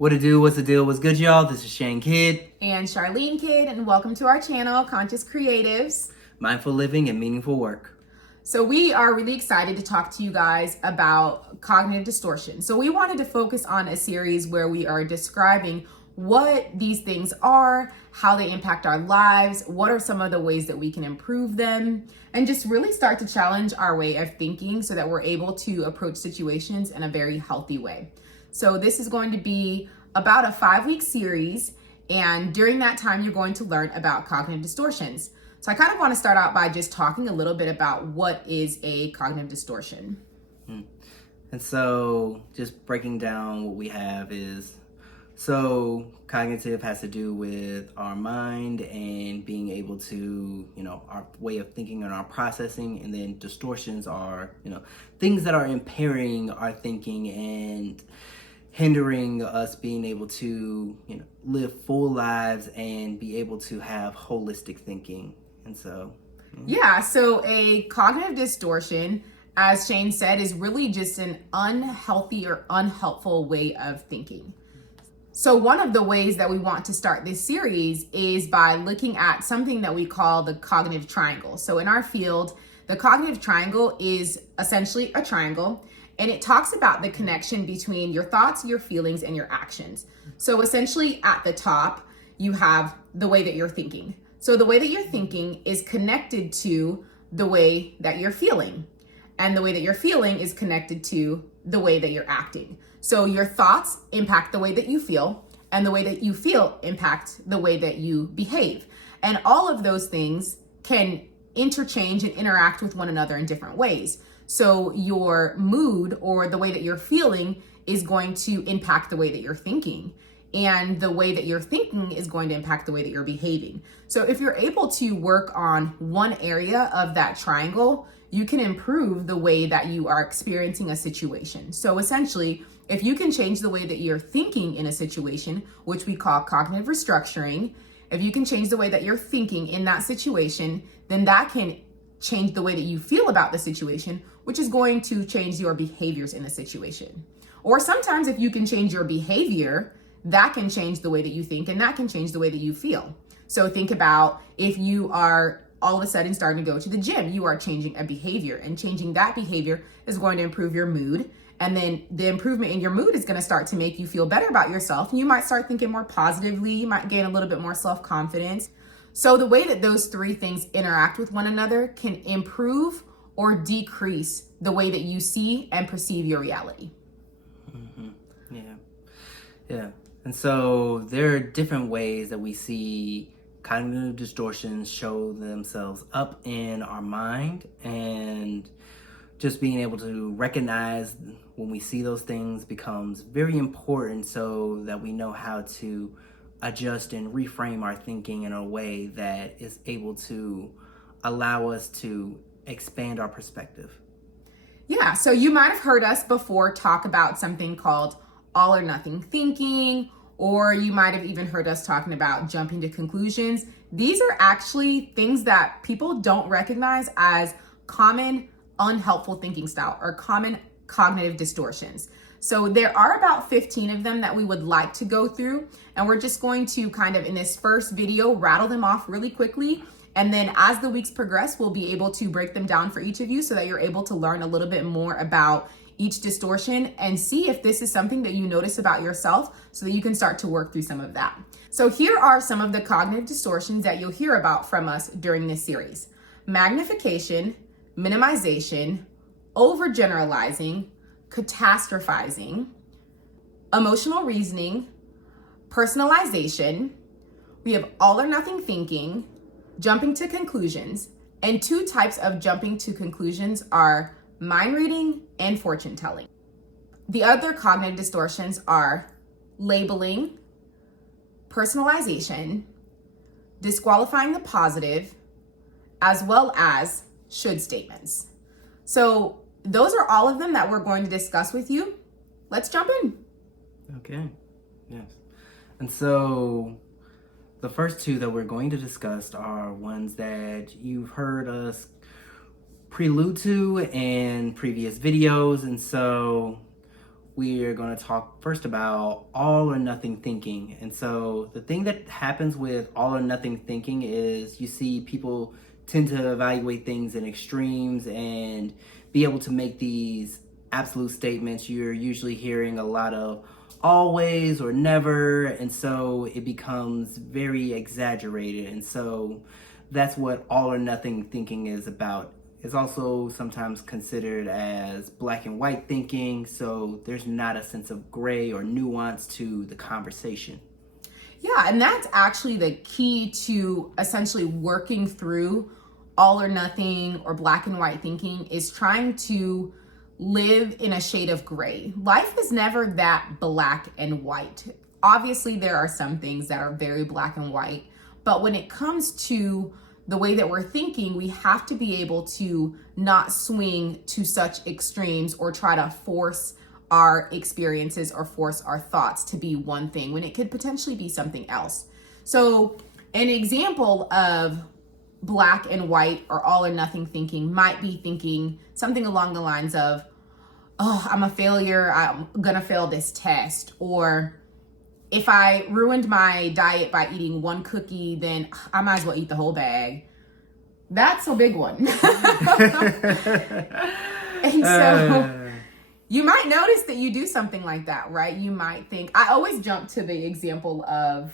What to do, what's the deal, what's good, y'all? This is Shane Kidd. And Charlene Kidd, and welcome to our channel, Conscious Creatives. Mindful living and meaningful work. So we are really excited to talk to you guys about cognitive distortion. So we wanted to focus on a series where we are describing what these things are, how they impact our lives, what are some of the ways that we can improve them, and just really start to challenge our way of thinking so that we're able to approach situations in a very healthy way. So this is going to be about a 5-week series, and during that time, you're going to learn about cognitive distortions. So I kind of want to start out by just talking a little bit about what is a cognitive distortion. And so just breaking down what we have is, so cognitive has to do with our mind and being able to, our way of thinking and our processing. And then distortions are, things that are impairing our thinking and hindering us being able to, live full lives and be able to have holistic thinking. And so, so a cognitive distortion, as Shane said, is really just an unhealthy or unhelpful way of thinking. So one of the ways that we want to start this series is by looking at something that we call the cognitive triangle. So in our field, the cognitive triangle is essentially a triangle, and it talks about the connection between your thoughts, your feelings, and your actions. So essentially at the top, you have the way that you're thinking. So the way that you're thinking is connected to the way that you're feeling. And the way that you're feeling is connected to the way that you're acting. So your thoughts impact the way that you feel, and the way that you feel impact the way that you behave. And all of those things can interchange and interact with one another in different ways. So your mood or the way that you're feeling is going to impact the way that you're thinking. And the way that you're thinking is going to impact the way that you're behaving. So if you're able to work on one area of that triangle, you can improve the way that you are experiencing a situation. So essentially, if you can change the way that you're thinking in a situation, which we call cognitive restructuring, if you can change the way that you're thinking in that situation, then that can change the way that you feel about the situation, which is going to change your behaviors in the situation. Or sometimes if you can change your behavior, that can change the way that you think, and that can change the way that you feel. So think about if you are all of a sudden starting to go to the gym, you are changing a behavior, and changing that behavior is going to improve your mood. And then the improvement in your mood is going to start to make you feel better about yourself. And you might start thinking more positively. You might gain a little bit more self-confidence. So the way that those three things interact with one another can improve or decrease the way that you see and perceive your reality. Yeah. And so there are different ways that we see cognitive distortions show themselves up in our mind, and just being able to recognize when we see those things becomes very important so that we know how to adjust and reframe our thinking in a way that is able to allow us to expand our perspective. Yeah, so you might have heard us before talk about something called all or nothing thinking, or you might have even heard us talking about jumping to conclusions. These are actually things that people don't recognize as common unhelpful thinking style or common cognitive distortions. So there are about 15 of them that we would like to go through, and we're just going to kind of in this first video rattle them off really quickly. And then as the weeks progress, we'll be able to break them down for each of you so that you're able to learn a little bit more about each distortion and see if this is something that you notice about yourself so that you can start to work through some of that. So here are some of the cognitive distortions that you'll hear about from us during this series: magnification, minimization, overgeneralizing, catastrophizing, emotional reasoning, personalization. We have all or nothing thinking, jumping to conclusions, and 2 types of jumping to conclusions are mind reading and fortune telling. The other cognitive distortions are labeling, personalization, disqualifying the positive, as well as should statements. So those are all of them that we're going to discuss with you. Let's jump in. Okay, yes. And so the first 2 that we're going to discuss are ones that you've heard us prelude to in previous videos, and so we're going to talk first about all or nothing thinking. And so the thing that happens with all or nothing thinking is you see people tend to evaluate things in extremes and be able to make these absolute statements. You're usually hearing a lot of always or never, and so it becomes very exaggerated. And so that's what all or nothing thinking is about. It's also sometimes considered as black and white thinking, so there's not a sense of gray or nuance to the conversation. Yeah, and that's actually the key to essentially working through all or nothing or black and white thinking, is trying to live in a shade of gray. Life is never that black and white. Obviously, there are some things that are very black and white, but when it comes to the way that we're thinking, we have to be able to not swing to such extremes or try to force our experiences or force our thoughts to be one thing when it could potentially be something else. So an example of black and white or all or nothing thinking might be thinking something along the lines of, oh, I'm a failure, I'm gonna fail this test. Or if I ruined my diet by eating one cookie, then I might as well eat the whole bag. That's a big one. And so you might notice that you do something like that, right? You might think, I always jump to the example of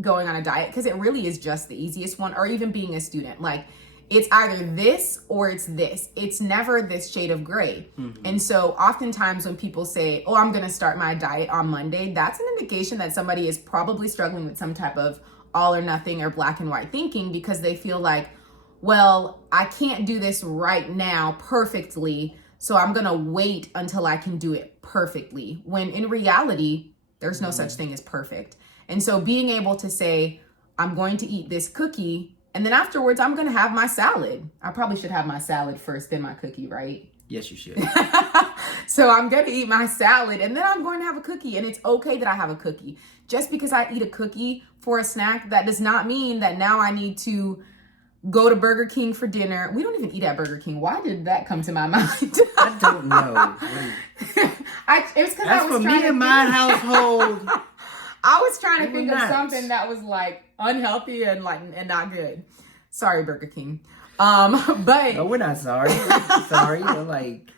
going on a diet because it really is just the easiest one, or even being a student. Like, it's either this or it's this. It's never this shade of gray. Mm-hmm. And so oftentimes when people say, oh, I'm going to start my diet on Monday, that's an indication that somebody is probably struggling with some type of all or nothing or black and white thinking, because they feel like, well, I can't do this right now perfectly, so I'm going to wait until I can do it perfectly. When in reality, there's no such thing as perfect. And so being able to say, I'm going to eat this cookie, and then afterwards, I'm going to have my salad. I probably should have my salad first, then my cookie, right? Yes, you should. So I'm going to eat my salad, and then I'm going to have a cookie. And it's okay that I have a cookie. Just because I eat a cookie for a snack, that does not mean that now I need to go to Burger King for dinner. We don't even eat at Burger King. Why did that come to my mind? I don't know. It was because I was for trying me in my household. I was trying to think of not. something that was like unhealthy and not good. Sorry, Burger King. But No, we're not sorry. Sorry. I'm like,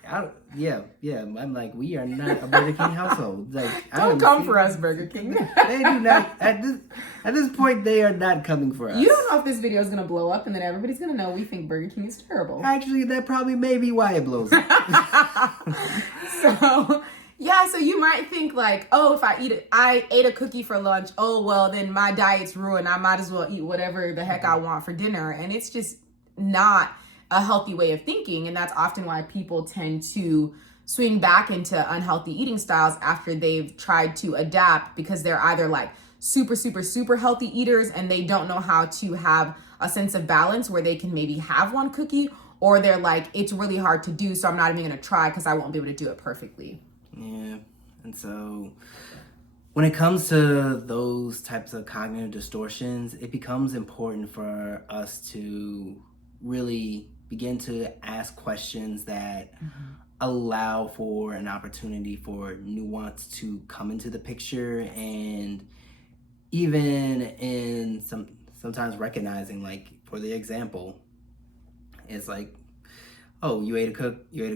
yeah. I'm like, we are not a Burger King household. Like, don't come for us, Burger King. They do not. At this point, they are not coming for us. You don't know if this video is gonna blow up, and then everybody's gonna know we think Burger King is terrible. Actually, that probably may be why it blows up. So you might think like, oh, if I ate a cookie for lunch, oh, well, then my diet's ruined. I might as well eat whatever the heck I want for dinner. And it's just not a healthy way of thinking. And that's often why people tend to swing back into unhealthy eating styles after they've tried to adapt, because they're either like super, super, super healthy eaters and they don't know how to have a sense of balance where they can maybe have one cookie, or they're like, it's really hard to do, so I'm not even going to try because I won't be able to do it perfectly. Yeah. And so when it comes to those types of cognitive distortions, it becomes important for us to really begin to ask questions that allow for an opportunity for nuance to come into the picture, and even in sometimes recognizing, like, for the example, it's like, oh, you ate a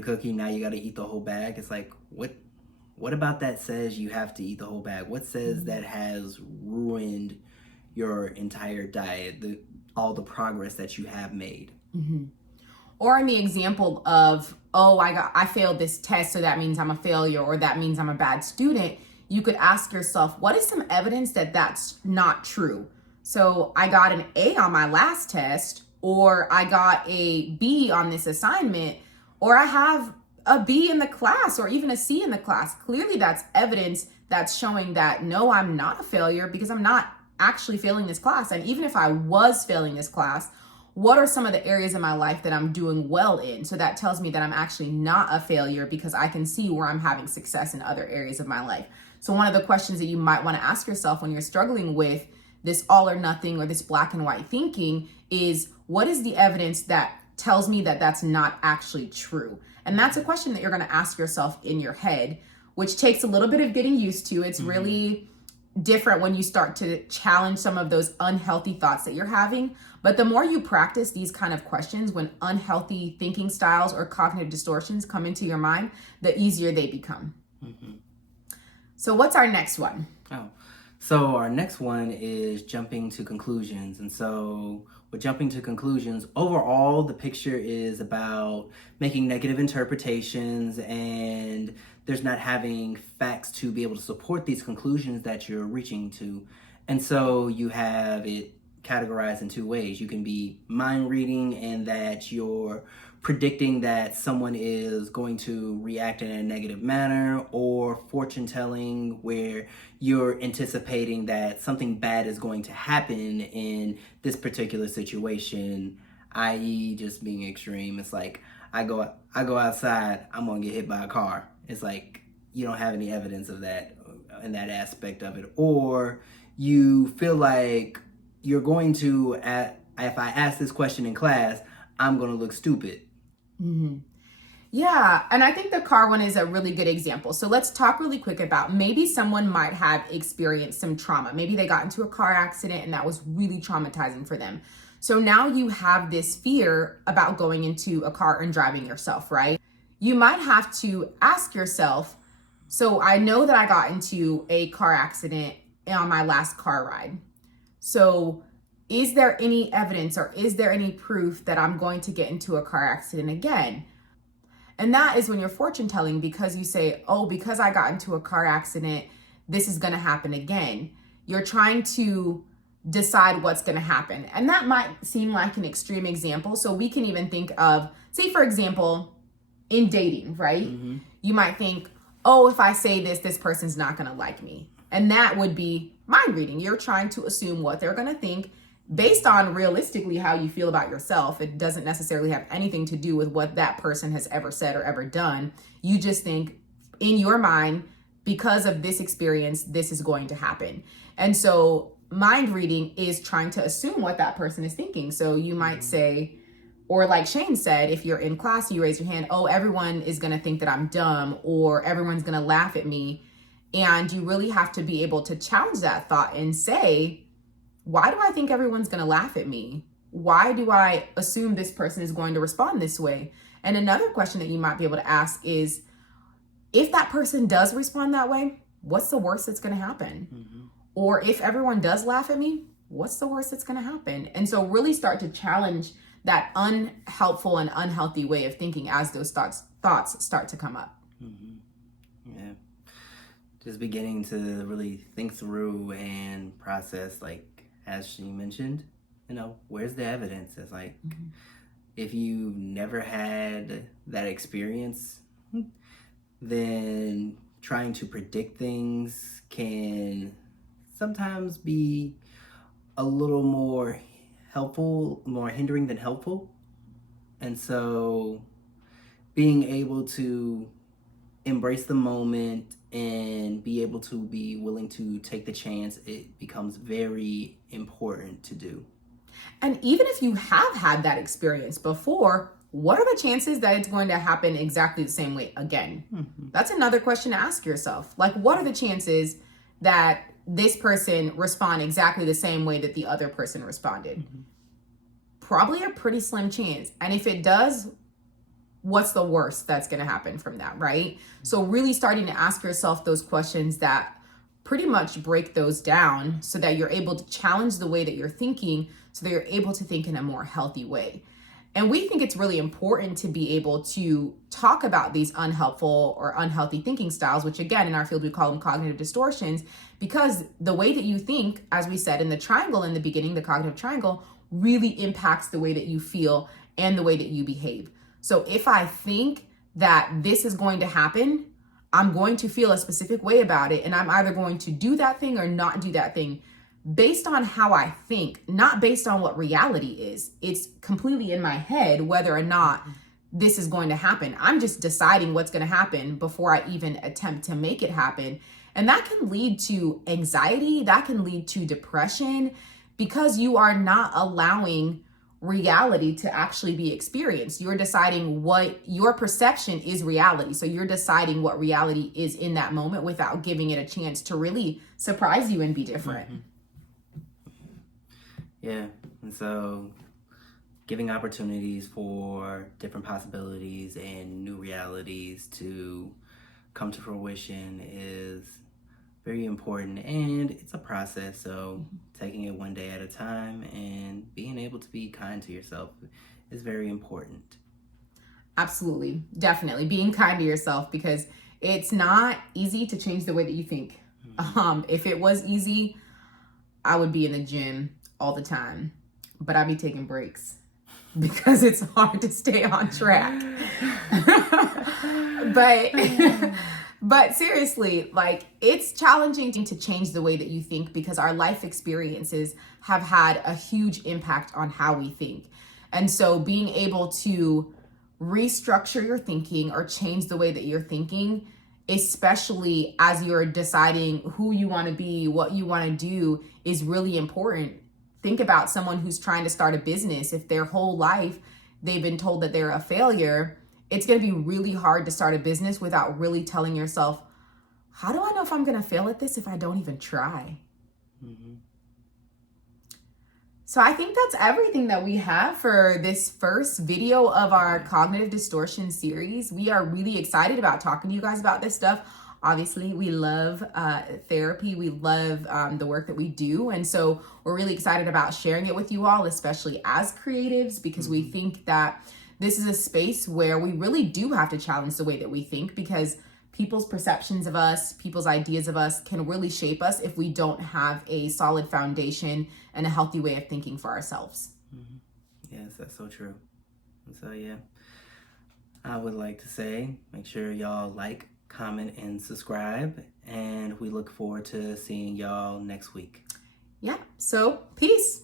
cookie, now you got to eat the whole bag. It's like, what about that says you have to eat the whole bag? What says that has ruined your entire diet, all the progress that you have made? Mm-hmm. Or in the example of, oh, I failed this test, so that means I'm a failure, or that means I'm a bad student. You could ask yourself, what is some evidence that that's not true? So I got an A on my last test, or I got a B on this assignment, or I have a B in the class, or even a C in the class. Clearly that's evidence that's showing that, no, I'm not a failure, because I'm not actually failing this class. And even if I was failing this class, what are some of the areas in my life that I'm doing well in? So that tells me that I'm actually not a failure, because I can see where I'm having success in other areas of my life. So one of the questions that you might want to ask yourself when you're struggling with this all or nothing or this black and white thinking is, what is the evidence that tells me that that's not actually true? And that's a question that you're going to ask yourself in your head which takes a little bit of getting used to. It's really different when you start to challenge some of those unhealthy thoughts that you're having. But the more you practice these kind of questions, when unhealthy thinking styles or cognitive distortions come into your mind, the easier they become. So what's our next one? So our next one is jumping to conclusions. And so with jumping to conclusions, overall, the picture is about making negative interpretations, and there's not having facts to be able to support these conclusions that you're reaching to. And so you have it categorized in two ways. You can be mind reading, in that you're predicting that someone is going to react in a negative manner, or fortune telling, where you're anticipating that something bad is going to happen in this particular situation, i.e. just being extreme. It's like, I go outside, I'm gonna get hit by a car. It's like, you don't have any evidence of that in that aspect of it. Or you feel like you're going to, if I ask this question in class, I'm gonna look stupid. Yeah, and I think the car one is a really good example. So let's talk really quick about, maybe someone might have experienced some trauma. Maybe they got into a car accident and that was really traumatizing for them. So now you have this fear about going into a car and driving yourself, right? You might have to ask yourself, so I know that I got into a car accident on my last car ride. So is there any evidence or is there any proof that I'm going to get into a car accident again? And that is when you're fortune telling, because you say, oh, because I got into a car accident, this is going to happen again. You're trying to decide what's going to happen. And that might seem like an extreme example. So we can even think of, say, for example, in dating, right? You might think, oh, if I say this, this person's not going to like me. And that would be mind reading. You're trying to assume what they're going to think based on realistically how you feel about yourself. It doesn't necessarily have anything to do with what that person has ever said or ever done. You just think in your mind, because of this experience, this is going to happen. And so mind reading is trying to assume what that person is thinking. So you might say, or like Shane said, if you're in class, you raise your hand, oh, everyone is going to think that I'm dumb, or everyone's going to laugh at me. And you really have to be able to challenge that thought and say, why do I think everyone's going to laugh at me? Why do I assume this person is going to respond this way? And another question that you might be able to ask is, if that person does respond that way, what's the worst that's going to happen? Or if everyone does laugh at me, what's the worst that's going to happen? And so really start to challenge that unhelpful and unhealthy way of thinking as those thoughts start to come up. Yeah. Just beginning to really think through and process, like, as she mentioned, where's the evidence? It's like, if you've never had that experience, then trying to predict things can sometimes be a little more helpful, more hindering than helpful. And so being able to embrace the moment and be able to be willing to take the chance, it becomes very important to do. And even if you have had that experience before, what are the chances that it's going to happen exactly the same way again? That's another question to ask yourself. Like, what are the chances that this person respond exactly the same way that the other person responded? Probably a pretty slim chance. And if it does, what's the worst that's going to happen from that, right? So really starting to ask yourself those questions that pretty much break those down so that you're able to challenge the way that you're thinking, so that you're able to think in a more healthy way. And we think it's really important to be able to talk about these unhelpful or unhealthy thinking styles, which again, in our field, we call them cognitive distortions, because the way that you think, as we said in the triangle in the beginning, the cognitive triangle, really impacts the way that you feel and the way that you behave. So if I think that this is going to happen, I'm going to feel a specific way about it, and I'm either going to do that thing or not do that thing based on how I think, not based on what reality is. It's completely in my head whether or not this is going to happen. I'm just deciding what's going to happen before I even attempt to make it happen. And that can lead to anxiety, that can lead to depression, because you are not allowing reality to actually be experienced. You're deciding what your perception is reality. So you're deciding what reality is in that moment without giving it a chance to really surprise you and be different. Yeah. And so giving opportunities for different possibilities and new realities to come to fruition is very important, and it's a process. So taking it one day at a time and being able to be kind to yourself is very important. Absolutely. Definitely. Being kind to yourself, because it's not easy to change the way that you think. If it was easy, I would be in the gym all the time, but I'd be taking breaks because it's hard to stay on track. But seriously, like, it's challenging to change the way that you think because our life experiences have had a huge impact on how we think. And so being able to restructure your thinking or change the way that you're thinking, especially as you're deciding who you want to be, what you want to do, is really important. Think about someone who's trying to start a business. If their whole life they've been told that they're a failure, it's going to be really hard to start a business without really telling yourself, how do I know if I'm going to fail at this if I don't even try? So I think that's everything that we have for this first video of our Cognitive Distortion series. We are really excited about talking to you guys about this stuff. Obviously, we love therapy. We love the work that we do. And so we're really excited about sharing it with you all, especially as creatives, because we think that this is a space where we really do have to challenge the way that we think, because people's perceptions of us, people's ideas of us can really shape us if we don't have a solid foundation and a healthy way of thinking for ourselves. Yes, that's so true. And so, yeah, I would like to say, make sure y'all like, comment, and subscribe. And we look forward to seeing y'all next week. Yeah, so peace.